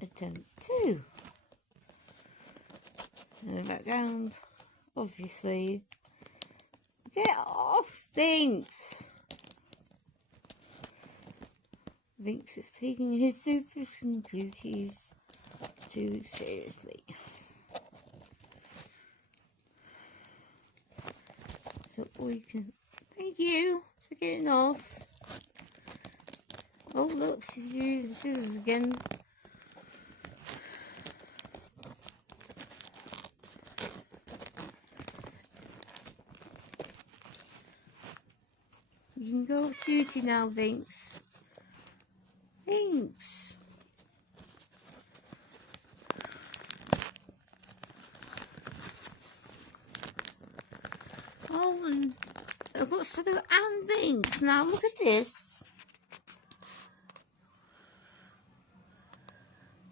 attempt 2. In the background, obviously. Get off, Vinx! Vinx is taking his supervision duties too seriously. So we can... Thank you for getting off. Oh look, she's using scissors again. You can go off duty now, Vinx. Vinx! Oh, and I've got Shadow and Vinx. Now look at this.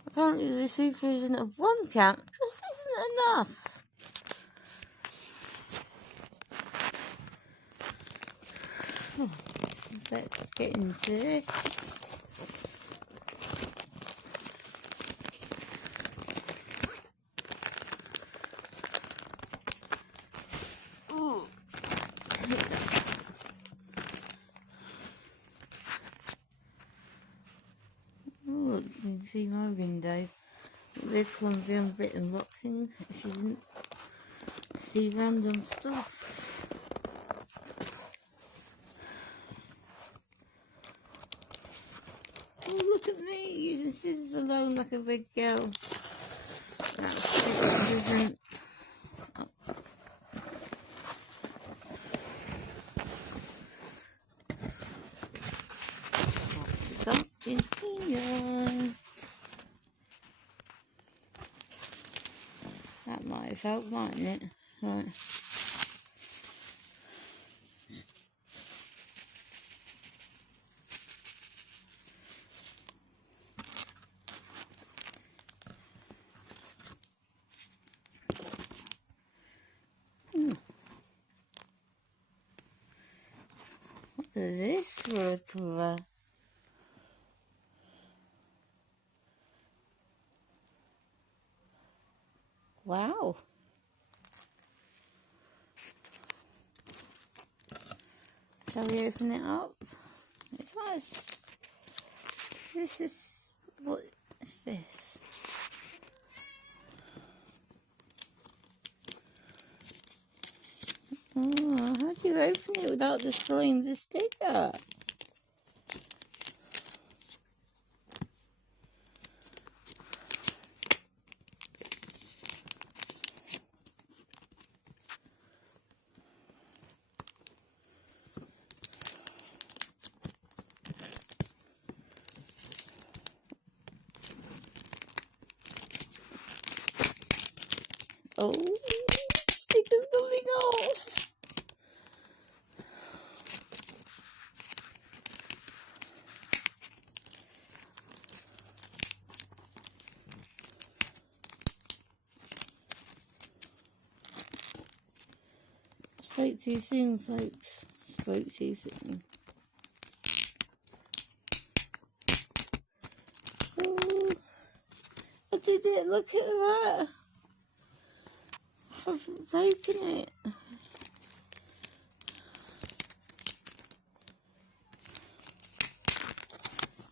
Apparently the supervision of one cat just isn't enough. Oh, let's get into this. Oh, look, you can see my window. They're clumsy on brit unboxing. If you didn't see random stuff. Oh, look at me using scissors alone like a big girl. That's isn't. Continue. That might have helped, mightn't it? Right. Look at this for a cover. Wow. Shall we open it up? It's nice. This is... what is this? Oh, how do you open it without destroying the sticker? Oh, sticker's coming off. Spoke too soon, folks. Spoke too soon. Oh, I did it. Look at that. I haven't opened it.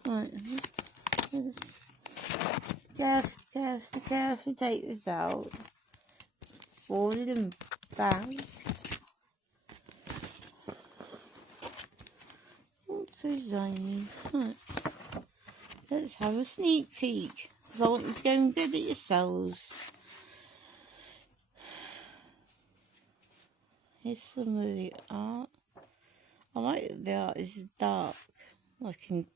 Right, let's carefully take this out. Folded and bagged. Oh, so shiny. Right. Let's have a sneak peek, because I want you to go and get it yourselves. Here's some of the art. I like that the art is dark, like in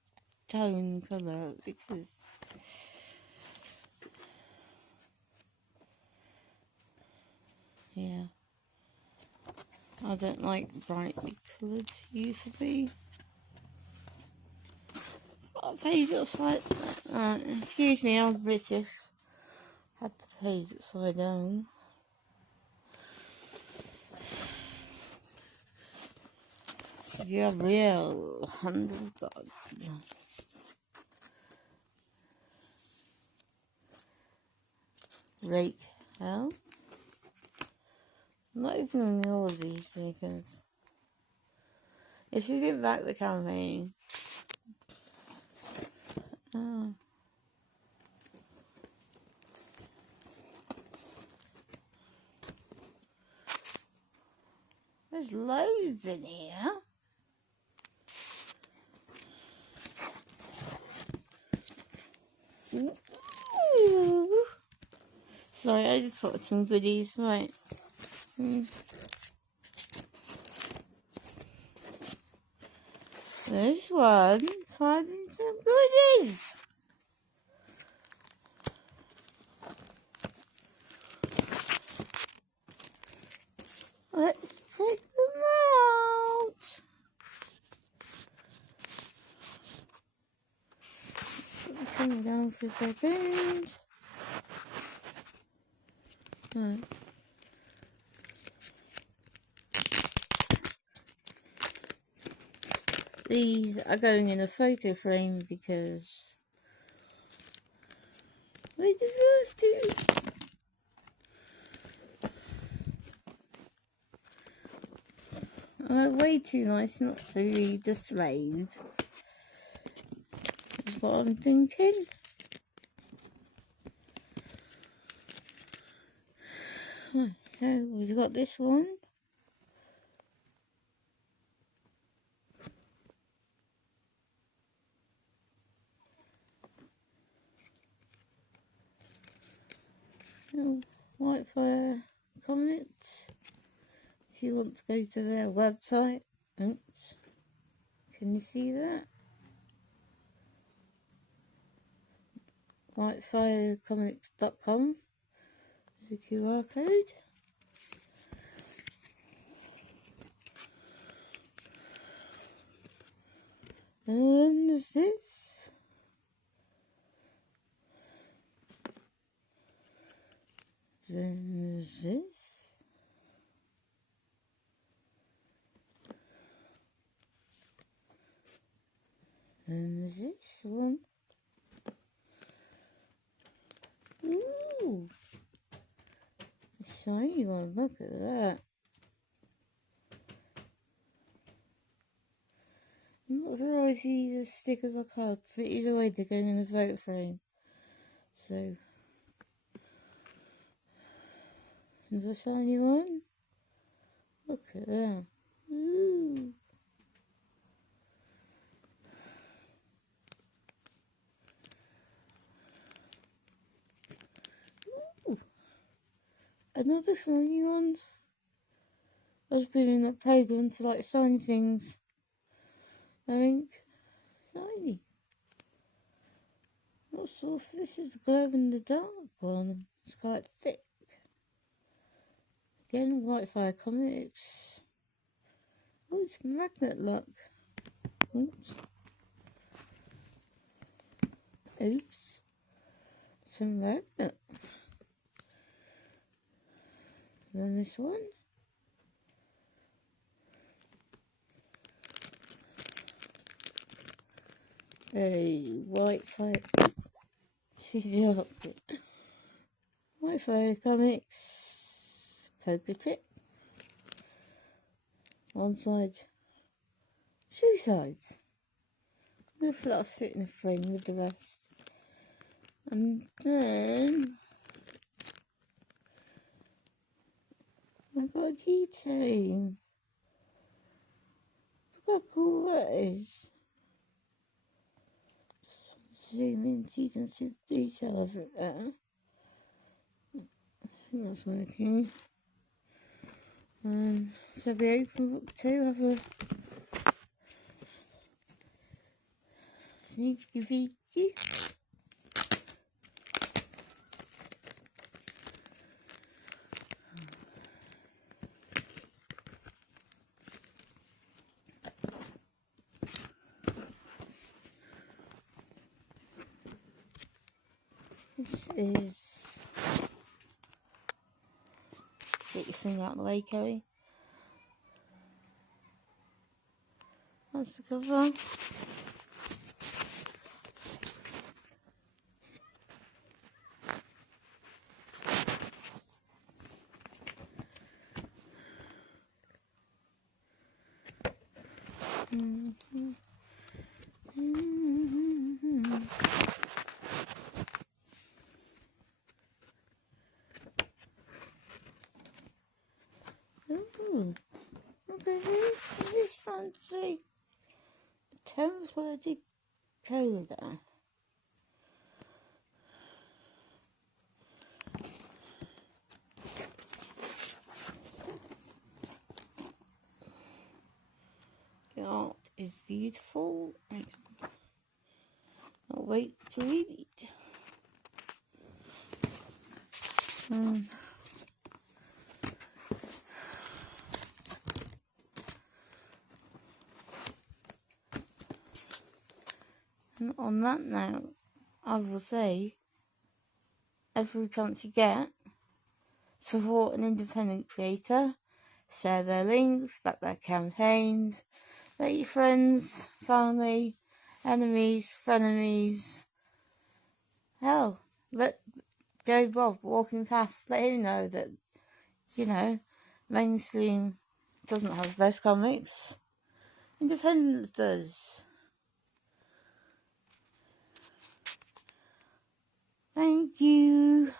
tone colour, because yeah, I don't like brightly coloured usually. That page upside. Excuse me, I'm British. Had the page upside down. You're real hand of God. Rake hell. I'm not opening all of these because if you didn't back the campaign, there's loads in here. Ooh. Sorry, I just thought some goodies, right? There's one, finding some goodies. Let's check them out. Put the camera down for a second. Right. These are going in a photo frame because they deserve to. They're way too nice not to be displayed. That's what I'm thinking. So we've got this one. Whitefire Comics. If you want to go to their website. Oops. Can you see that? whitefirecomics.com. The QR code. And there's this. Then there's this. And there's this one. Ooh! A shiny one, look at that. I'm not sure if these are stickers or cards, but either way they're going in a photo frame. So, there's a shiny one. Look at that. Ooh! Ooh! Another shiny one. I was doing that program to like shine things. I think. Shiny. Not sure if this is the glow in the dark one. It's quite thick. Again, Whitefire Comics. Oh, it's magnet look. Oops. Oops. It's a magnet. And then this one. A Whitefire. She's the opposite. Whitefire Comics. Poker tip. One side. Two sides. I'm going to let it fit in a frame with the rest. And then I got a keychain. Look how cool that is. Zoom in so you can see the detail of it better. I think that's working. So we open book 2, have a sneaky peeky. This is, get your thing out of the way, Kerry. That's the cover. thought I did code that. The art is beautiful. I'll wait to read it. And on that note, I will say, every chance you get, support an independent creator, share their links, back their campaigns, let your friends, family, enemies, frenemies, hell, let Joe Bob walking past, let him know that, mainstream doesn't have the best comics. Independence does. Thank you.